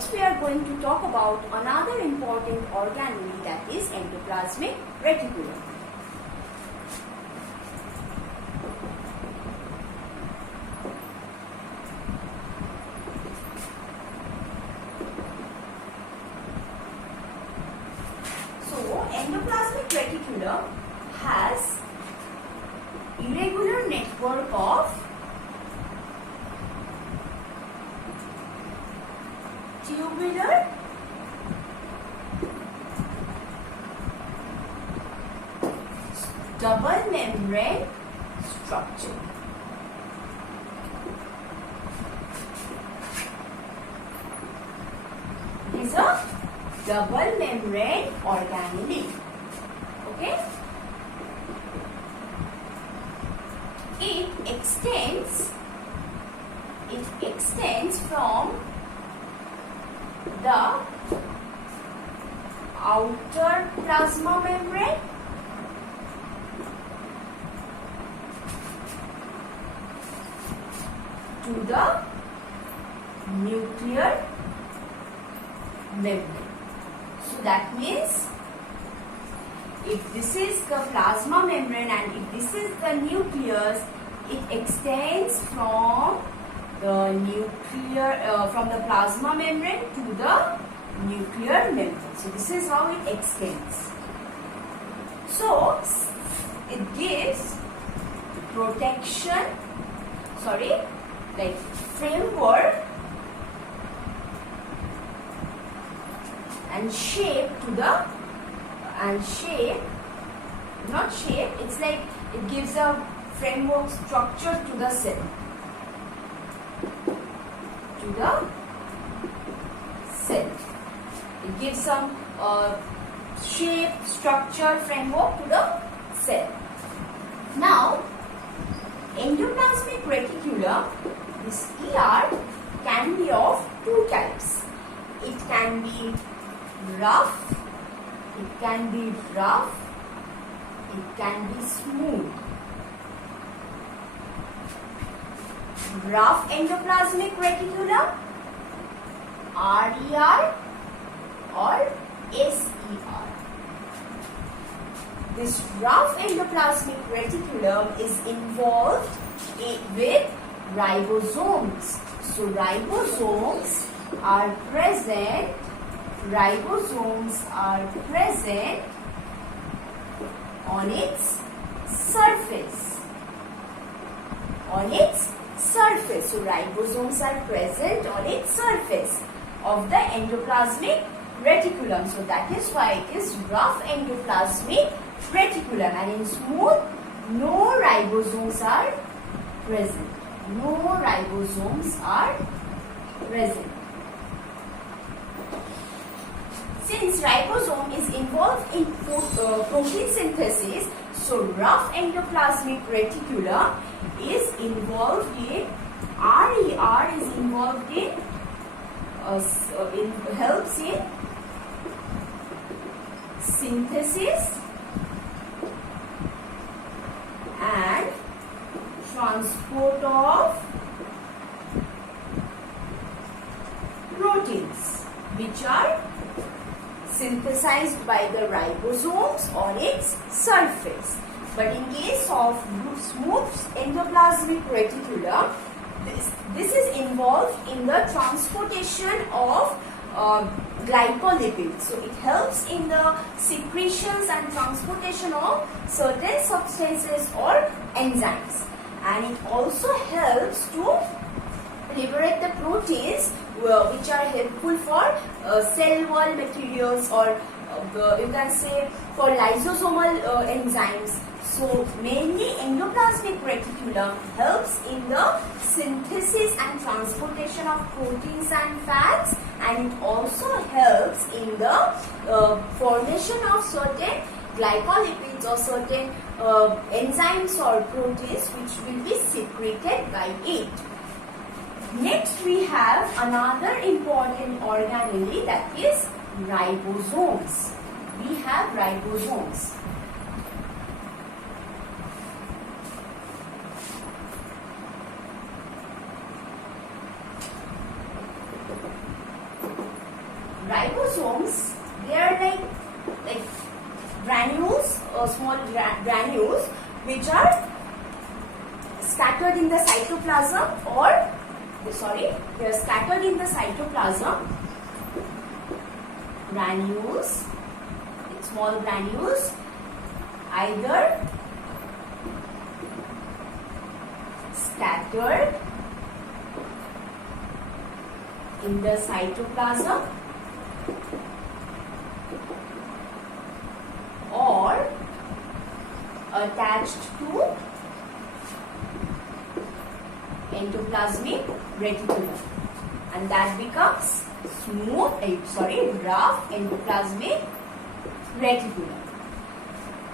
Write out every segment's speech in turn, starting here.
Next we are going to talk about another important organelle, that is endoplasmic reticulum. So endoplasmic reticulum has irregular network of tubular double membrane structure. It is a double membrane organelle. Okay? It extends from the outer plasma membrane to the nuclear membrane. So that means if this is the plasma membrane and if this is the nucleus, it extends from the from the plasma membrane to the nuclear membrane. So this is how it extends. So it gives protection, like framework and shape to the it's like it gives a framework structure to the cell. It gives some shape, structure, framework to the cell. Now, endoplasmic reticulum, this ER can be of two types. It can be rough, it can be smooth. Rough endoplasmic reticulum, RER or SER. This rough endoplasmic reticulum is involved with ribosomes. So ribosomes are present on its surface. So ribosomes are present on its surface of the endoplasmic reticulum. So that is why it is rough endoplasmic reticulum, and in smooth, no ribosomes are present. Since ribosome is involved in protein synthesis, so rough endoplasmic reticulum is involved in RER is involved in helps in synthesis and transport of proteins which are synthesized by the ribosomes on its surface. But in case of smooth endoplasmic reticulum, this is involved in the transportation of glycolipids. So it helps in the secretions and transportation of certain substances or enzymes, and it also helps to liberate the proteins which are helpful for cell wall materials, or you can say for lysosomal enzymes. So mainly endoplasmic reticulum helps in the synthesis and transportation of proteins and fats, and it also helps in the formation of certain glycolipids or certain enzymes or proteins which will be secreted by it. Next we have another important organelle, that is ribosomes. We have ribosomes. ribosomes, they are like granules, small granules which are scattered in the cytoplasm, or they are scattered in the cytoplasm. Granules, small granules, either scattered in the cytoplasm or attached to endoplasmic reticulum, and that becomes rough endoplasmic reticulum.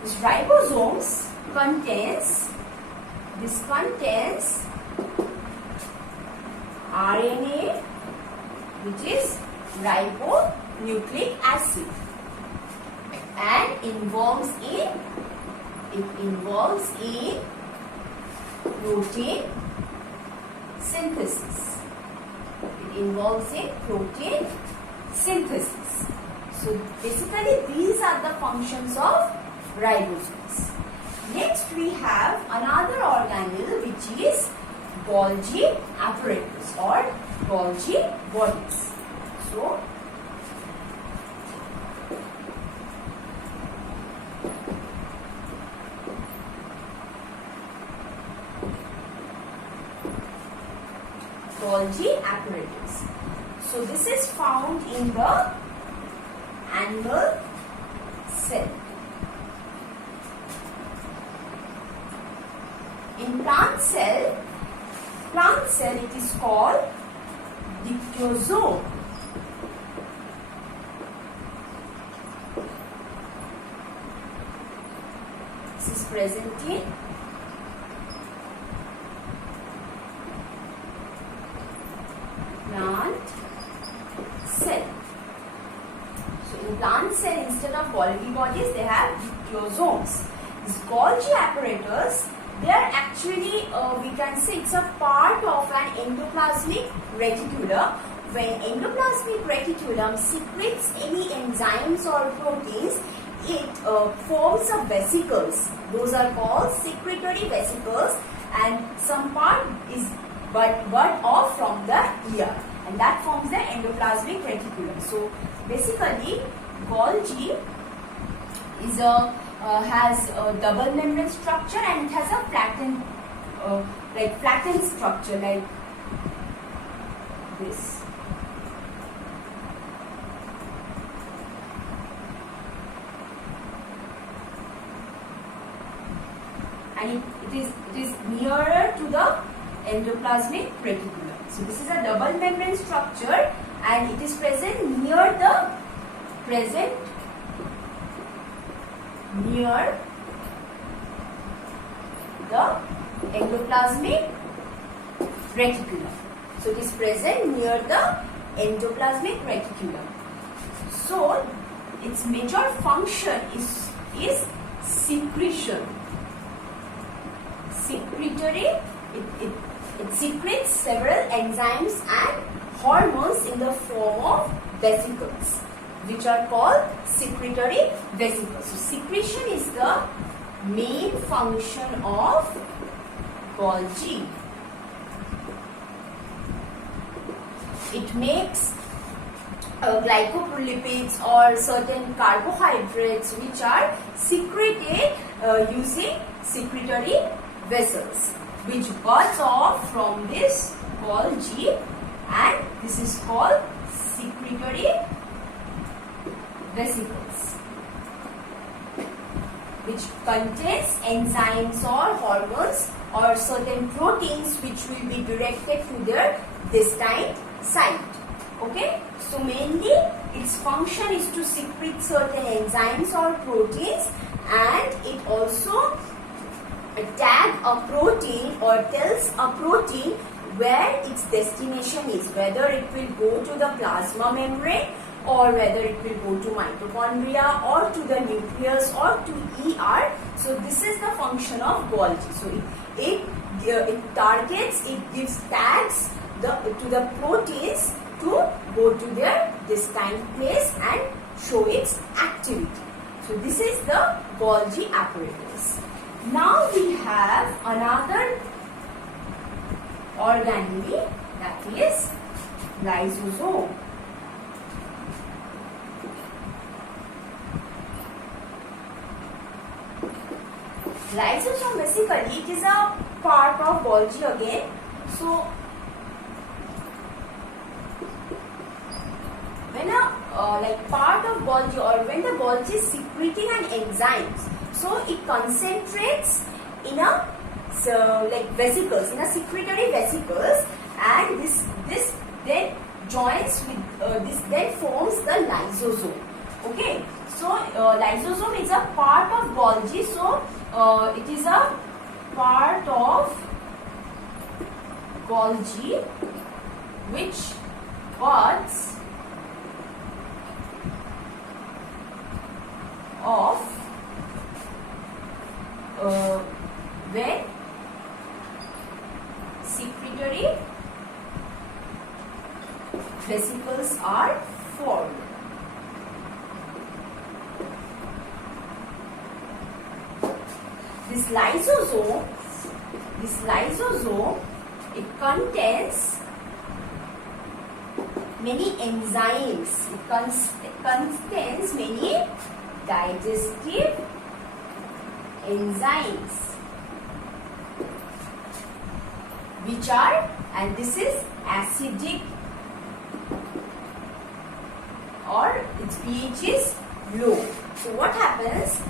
This ribosomes contains RNA, which is ribonucleic acid, and involves in protein synthesis. It involves in protein synthesis. So basically these are the functions of ribosomes. Next we have another organelle which is Golgi apparatus or Golgi bodies. So Golgi apparatus. So this is found in the animal cell. In plant cell it is called dictyosome. This is present in plant cell. So in plant cell, instead of Golgi bodies, they have dictyosomes. This Golgi apparatus, they are actually, we can say it's a part of an endoplasmic reticulum. When endoplasmic reticulum secretes any enzymes or proteins, it forms a vesicles. Those are called secretory vesicles, and some part is bud off from the ear, and that forms the endoplasmic reticulum. So basically, Golgi is has a double membrane structure, and it has a flattened structure like this. And it is nearer to the endoplasmic reticulum. So this is a double membrane structure, and it is present near the endoplasmic reticulum. So it is present near the endoplasmic reticulum. So its major function is secretion. Secretory. It secretes several enzymes and hormones in the form of vesicles, which are called secretory vesicles. So secretion is the main function of Golgi. It makes glycolipids or certain carbohydrates which are secreted using secretory vessels, which buds off from this Golgi, and this is called secretory vesicles, which contains enzymes or hormones or certain proteins which will be directed to their destined site. Okay, so mainly its function is to secrete certain enzymes or proteins, and it also tag a protein or tells a protein where its destination is, whether it will go to the plasma membrane or whether it will go to mitochondria or to the nucleus or to ER. So this is the function of Golgi. So it targets, it gives tags to the proteins to go to their destined place and show its activity. So this is the Golgi apparatus. Now we have another organelle, that is lysosome. Lysosome basically it is a part of Golgi again. So when a part of Golgi, or when the Golgi is secreting an enzymes, so it concentrates in a vesicles, in a secretory vesicles, and this then joins with this then forms the lysosome. Okay, so lysosome is a part of Golgi, so it is a part of Golgi which parts of when secretory vesicles are formed. This lysosome, it contains many enzymes. It contains many digestive enzymes, which are, and this is acidic, or its pH is low. So what happens?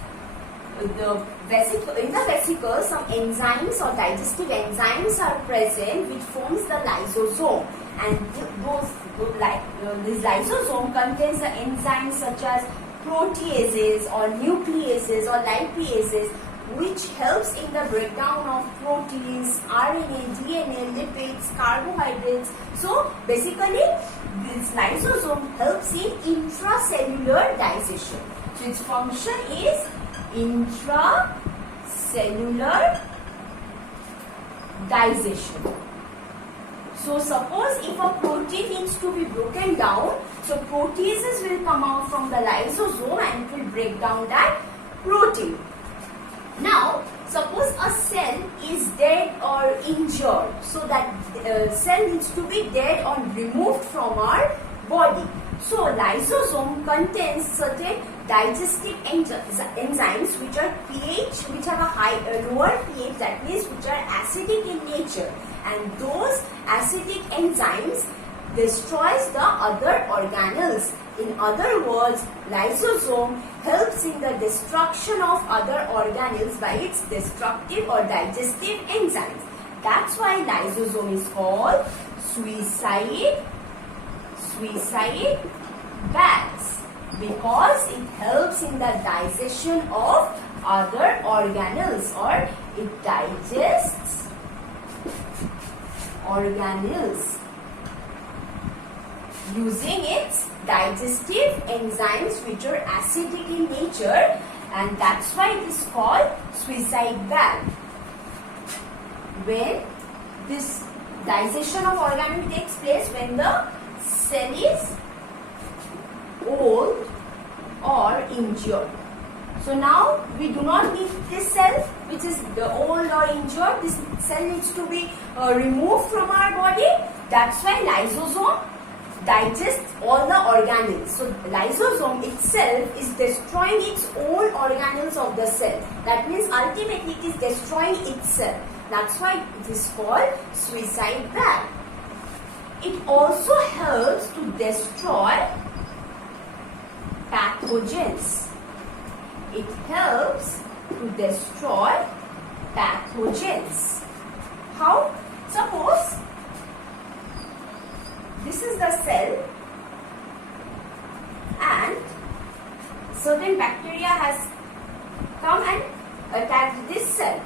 In the vesicle, some enzymes or digestive enzymes are present which forms the lysosome, and this lysosome contains the enzymes such as proteases or nucleases or lipases, which helps in the breakdown of proteins, RNA, DNA, lipids, carbohydrates. So basically this lysosome helps in intracellular digestion. So its function is intracellular digestion. So suppose if a protein needs to be broken down, so proteases will come out from the lysosome and it will break down that protein. Now suppose a cell is dead or injured, so that cell needs to be dead or removed from our body. So lysosome contains certain digestive enzymes which are which have a lower pH, that means which are acidic in nature, and those acidic enzymes destroys the other organelles. In other words, lysosome helps in the destruction of other organelles by its destructive or digestive enzymes. That's why lysosome is called suicide bags, because it helps in the digestion of other organelles, or it digests organelles using its digestive enzymes which are acidic in nature, and that's why it is called suicide bag. When this digestion of organelle takes place, when the cell is old or injured. So now we do not need this cell which is old or injured. This cell needs to be removed from our body. That's why lysosome digests all the organelles. So lysosome itself is destroying its own organelles of the cell. That means ultimately it is destroying itself. That's why it is called suicide bag. It also helps to destroy pathogens. It helps to destroy pathogens. How? Suppose this is the cell and certain bacteria has come and attacked this cell.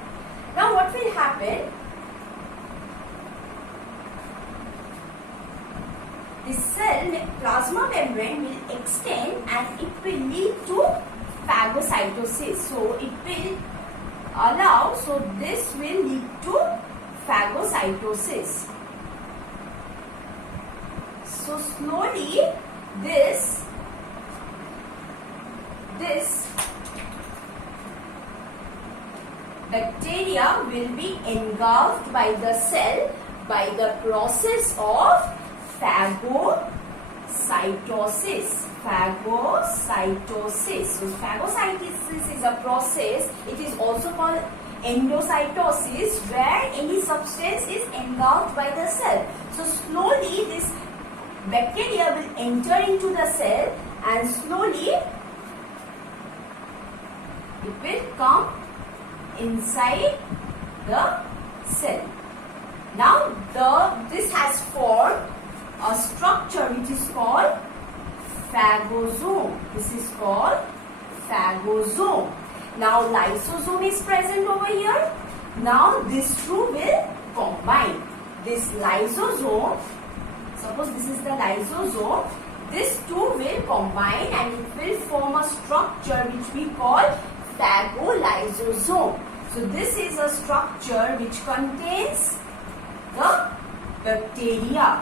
Now what will happen? The cell plasma membrane will extend and it will lead to phagocytosis. So it will allow, so this will lead to phagocytosis. So slowly this bacteria will be engulfed by the cell by the process of phagocytosis. So phagocytosis is a process. It is also called endocytosis, where any substance is engulfed by the cell. So slowly this bacteria will enter into the cell and slowly it will come inside the cell. Now this has formed a structure which is called phagosome. This is called phagosome. Now lysosome is present over here. Now these two will combine. This lysosome, suppose this is the lysosome, these two will combine and it will form a structure which we call phagolysosome. So this is a structure which contains the bacteria.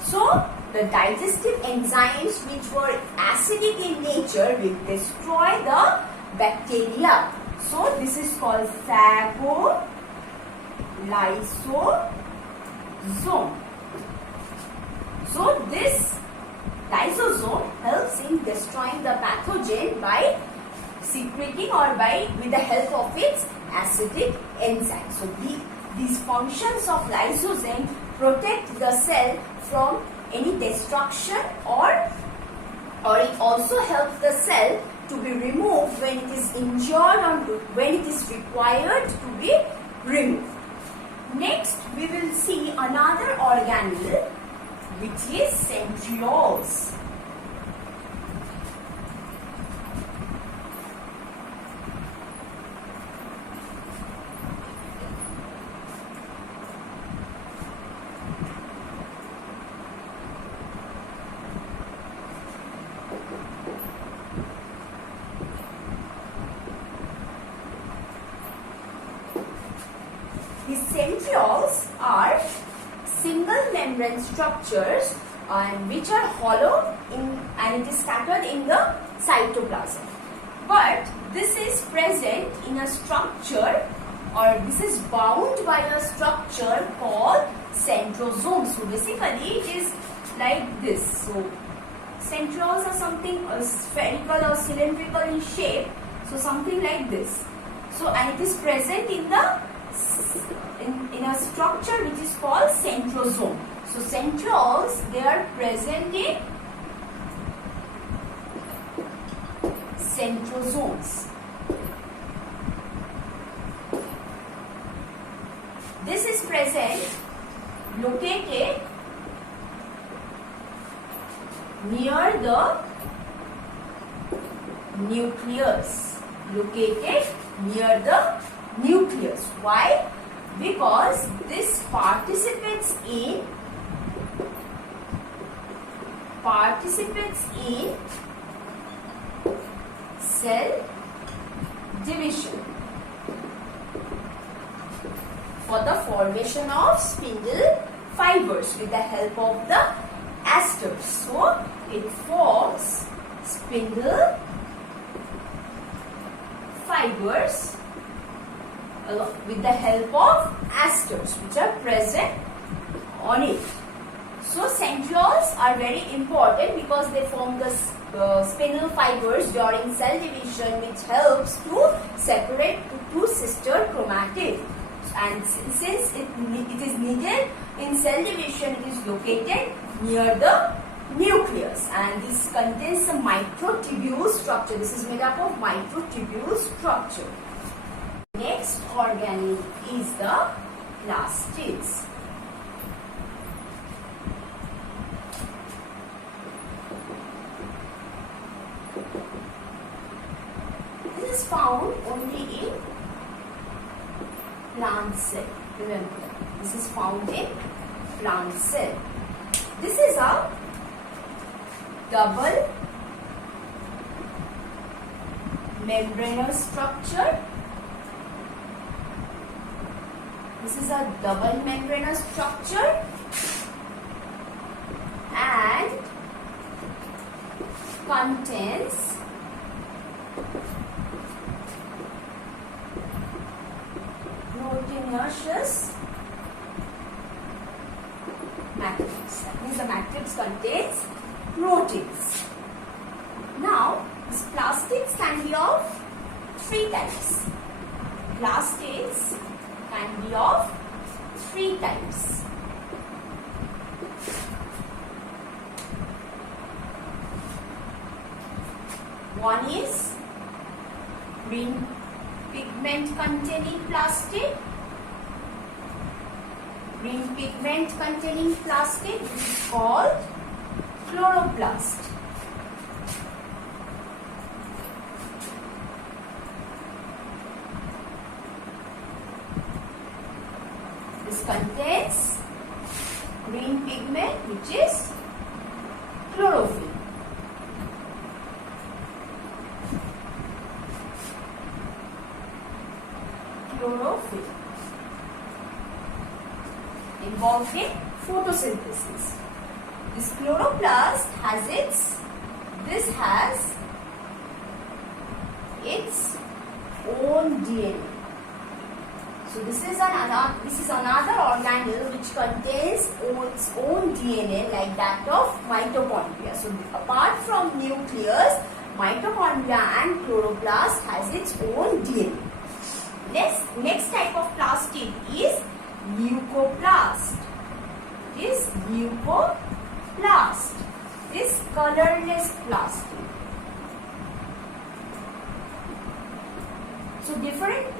So the digestive enzymes which were acidic in nature will destroy the bacteria. So this is called phagolysosome. So this lysosome helps in destroying the pathogen by secreting or with the help of its acidic enzyme. So these functions of lysosome protect the cell from any destruction, or it also helps the cell to be removed when it is injured or when it is required to be removed. Next, we will see another organelle which is centrioles. These centrioles are single membrane structures which are hollow and it is scattered in the cytoplasm. But this is present in a structure, or this is bound by a structure called centrosome. So basically it is like this. So centrioles are something spherical or cylindrical in shape. So something like this. So and it is present in a structure which is called centrosome. So centrioles, they are present in centrosomes. This is present, located near the nucleus. Why? Because this participates in cell division for the formation of spindle fibers with the help of the asters. So it forms spindle fibers with the help of asters which are present on it. So centrioles are very important because they form the spindle fibers during cell division, which helps to separate the two sister chromatids. And since it is needed in cell division, it is located near the nucleus, and this contains a microtubule structure. This is made up of microtubule structure. Next organelle is the plastids. This is found only in plant cell. Remember, this is found in plant cell. This is a double membranous structure. This is a double membranous structure, contains proteinaceous matrix. That means the matrix contains proteins. Now, these plastids can be of three types. Plastids can be of three types. One is green pigment containing plastid. Green pigment containing plastid is called chloroplast. This contains green pigment, which is chlorophyll. Chlorophyll involved in photosynthesis. This chloroplast has its own DNA. So this is another organelle which contains its own DNA like that of mitochondria. So apart from nucleus, mitochondria and chloroplast has its own DNA. Next type of plastid is leucoplast. This leucoplast is colorless plastid. So different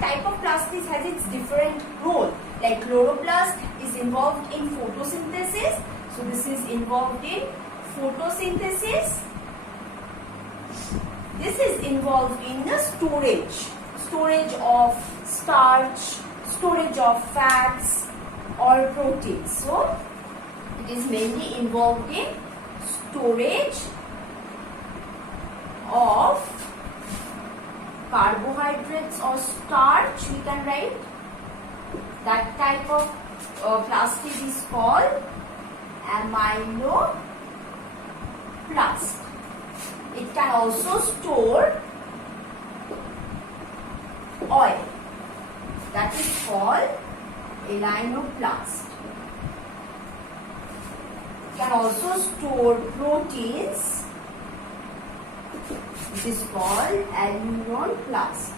type of plastids has its different role. Like chloroplast is involved in photosynthesis. So this is involved in photosynthesis. This is involved in the storage of starch, storage of fats or proteins. So it is mainly involved in storage of carbohydrates or starch, we can write. That type of plastid is called amyloplast. It can also store oil. That is called elinoplast. It can also store proteins. It is called alluroplast.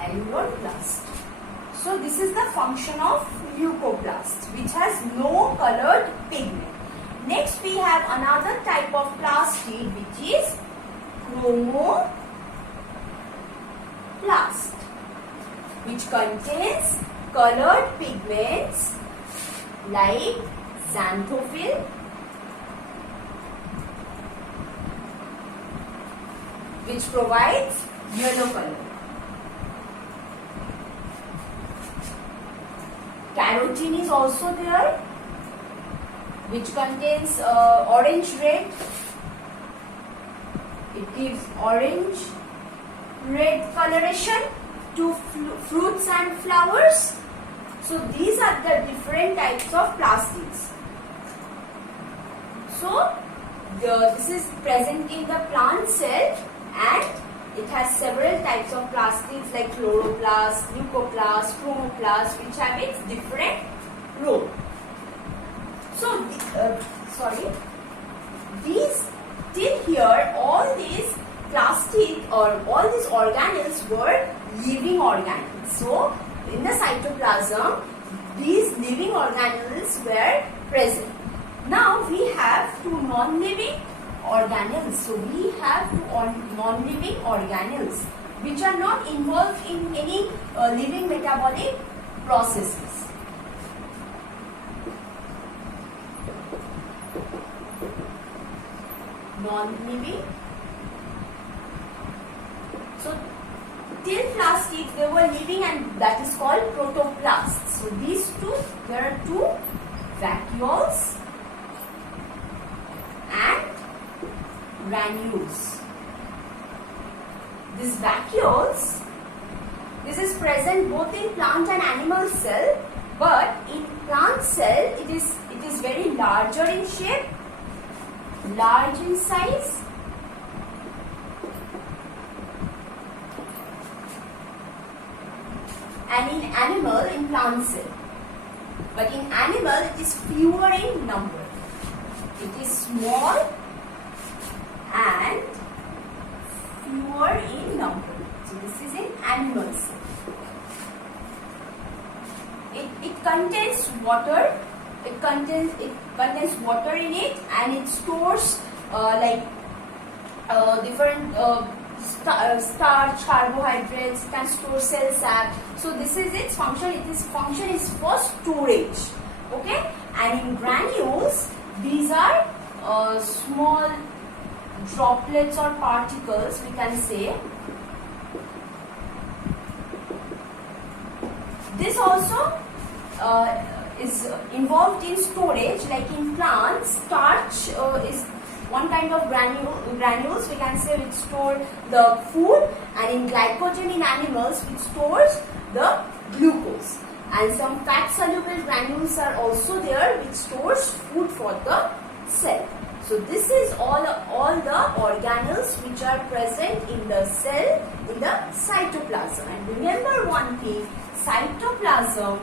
Alluroplast. So this is the function of leucoplast, which has no colored pigment. Next we have another type of plastid, which is chromoplast, which contains colored pigments like xanthophyll, which provides yellow color. Carotene is also there, which contains orange-red. It gives orange-red coloration to fruits and flowers. So these are the different types of plastids. So this is present in the plant cell, and it has several types of plastids like chloroplast, leucoplast, chromoplast, which have its different role. So, till here, all these plastid or all these organelles were living organelles. So, in the cytoplasm, these living organelles were present. Now, we have two non-living organelles. So we have two non-living organelles which are not involved in any living metabolic processes. Non-living. So till plastids they were living, and that is called protoplasts. So these two, there are two vacuoles and granules. These vacuoles, this is present both in plant and animal cell, but in plant cell it is very larger in shape, large in size, and in animal in plant cell. But in animal it is fewer in number. It is small and fewer in number. So this is in animal cell. It contains water. It contains water in it, and it stores different starch, carbohydrates. It can store cell sap. So this is its function. Its function is for storage. Okay, and in granules, these are small droplets or particles, we can say. This also is involved in storage. Like in plants, starch is one kind of granules, we can say, which store the food, and in glycogen in animals, which stores the glucose. And some fat soluble granules are also there, which stores food for the cell. So this is all the organelles which are present in the cell, in the cytoplasm. And remember one thing, cytoplasm,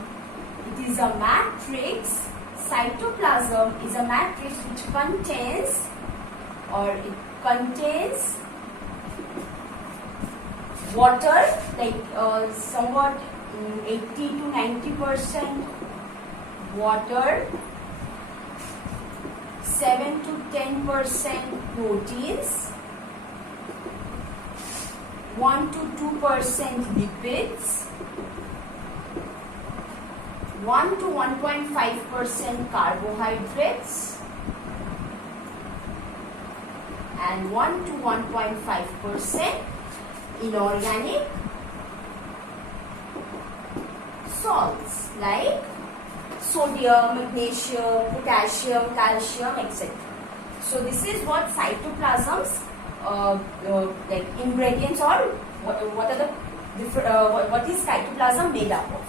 it is a matrix. Cytoplasm is a matrix which contains water, like somewhat 80 to 90% water, 7 to 10% proteins, 1 to 2% lipids, 1 to 1.5% carbohydrates, and 1 to 1.5% inorganic salts like sodium, magnesium, potassium, calcium, etc. So this is what cytoplasm's like ingredients, or what are the different, what is cytoplasm made up of?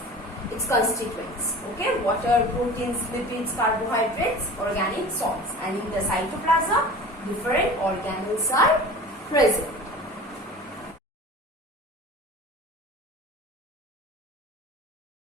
Its constituents. Okay, water, proteins, lipids, carbohydrates, organic salts, and in the cytoplasm different organelles are present.